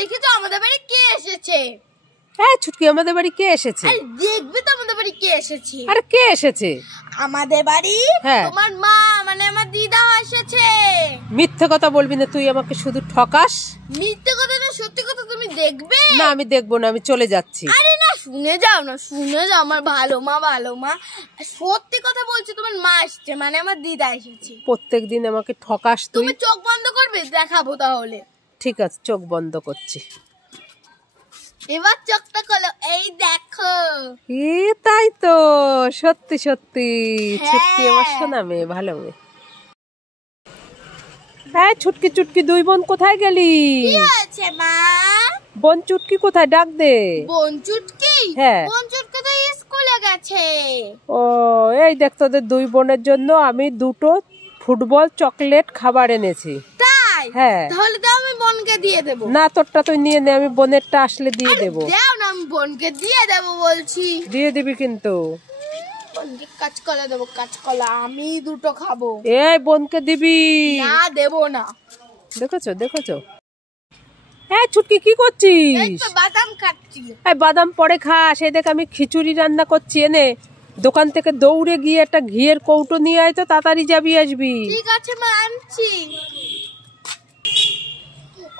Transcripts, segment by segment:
দেখেছো আমাদের বাড়ি কে এসেছে? হ্যাঁ ছুটকি, আমাদের বাড়ি কে এসেছে? আরে দেখবে তো আমাদের বাড়ি কে এসেছে। আরে কে এসেছে আমাদের বাড়ি? হ্যাঁ তোমার মা মানে আমার দিদা এসেছে। মিথ্যে কথা বলবি না, তুই আমাকে শুধু ঠকাস। মিথ্যে কথা না সত্যি কথা, তুমি দেখবে। না আমি দেখবো না, আমি চলে যাচ্ছি। আরে না শুনে যাও না, শুনে যাও, আমার ভালো মা। সত্যি কথা বলছি, তোমার মা এসেছে মানে আমার দিদা এসেছে। প্রত্যেকদিন আমাকে ঠকাস তুই। তুমি চোখ বন্ধ করবে, দেখাবো তাহলে। ঠিক আছে, চোখ বন্ধ করছি। এবার চোখটা খোলো, এই দেখো। তাই তো, সত্যি সত্যি হ্যাঁ। ছুটকি আমার সোনা মেয়ে, ভালো মেয়ে। হ্যাঁ ছুটকি চুটকি, দুই বোন কোথায় গেলি? কি হয়েছে মা? বোন চুটকি কোথায়, ডাক দে। বোন চুটকি? হ্যাঁ বোন চুটকি তো স্কুলে গেছে। ও এই দেখ, তোদের দুই বোনের জন্য আমি দুটো ফুটবল চকলেট খাবার এনেছি। তাই? হ্যাঁ। তাহলে তো আমি বোনকে দিয়ে দেবো। না তোরটা তুই নিয়ে নে, আমি বোনেরটা আসলে দিয়ে দেবো। দাও না, আমি বোনকে দিয়ে দেবো বলছি। দিয়ে দিবি কিন্তু। বোনকে কাঁচকলা দেবো, কাঁচকলা আমি দুটো খাবো। এই বোনকে দিবি না দেবো না। দেখেছো দেখেছো। হ্যাঁ ছুটকি কি করছিস? এই তো বাদাম খাচ্ছি। এই বাদাম পরে খাস। এই দেখ আমি খিচুড়ি রান্না করছি, এনে দোকান থেকে দৌড়ে গিয়ে একটা ঘিয়ের কৌটো নিয়ে আয় তো, তাড়াতাড়ি যাবি আসবি। ঠিক আছে মা, আনছি।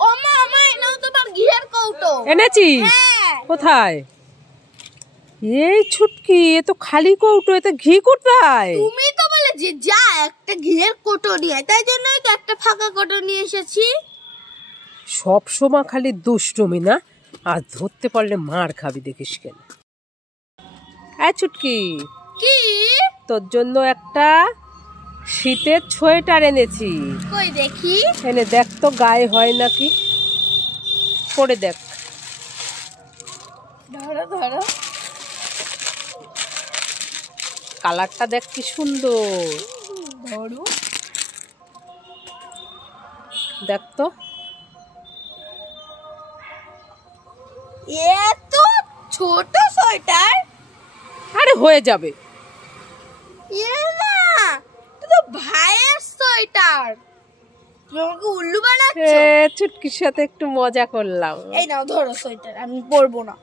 ও মা, মা নাও তোমার ঘিয়ের কৌটো। এনেছিস? হ্যাঁ। কোথায়? এই ছুটকি, এ তো খালি কৌটো, এতে ঘি কোথায়? তুমি তো বলে যে যা একটা ঘিয়ের কৌটো নিয়ে আয়, তাই জন্যই তো একটা ফাঁকা কৌটো নিয়ে এসেছি। সব সময় খালি দুষ্টুমি না, আজ ধরতে পারলে মার খাবি দেখিস কেন। এই ছুটকি, কি? তোর জন্য একটা শীতের সোয়েটার এনেছি। কই দেখি। এনে দেখ তো গায়ে হয় নাকি, পরে দেখ। ধরো ধরো। কালারটা দেখ কি সুন্দর। ধরো। দেখ তো। এত ছোট সোয়েটার? আরে হয়ে যাবে। এ না, এটা তো ভাইয়ের সোয়েটার। তুমি আমাকে উল্লু বানাচ্ছ। ছুটকির সাথে একটু মজা করলাম। এই নাও ধরো সোয়েটার, আমি পরবো না।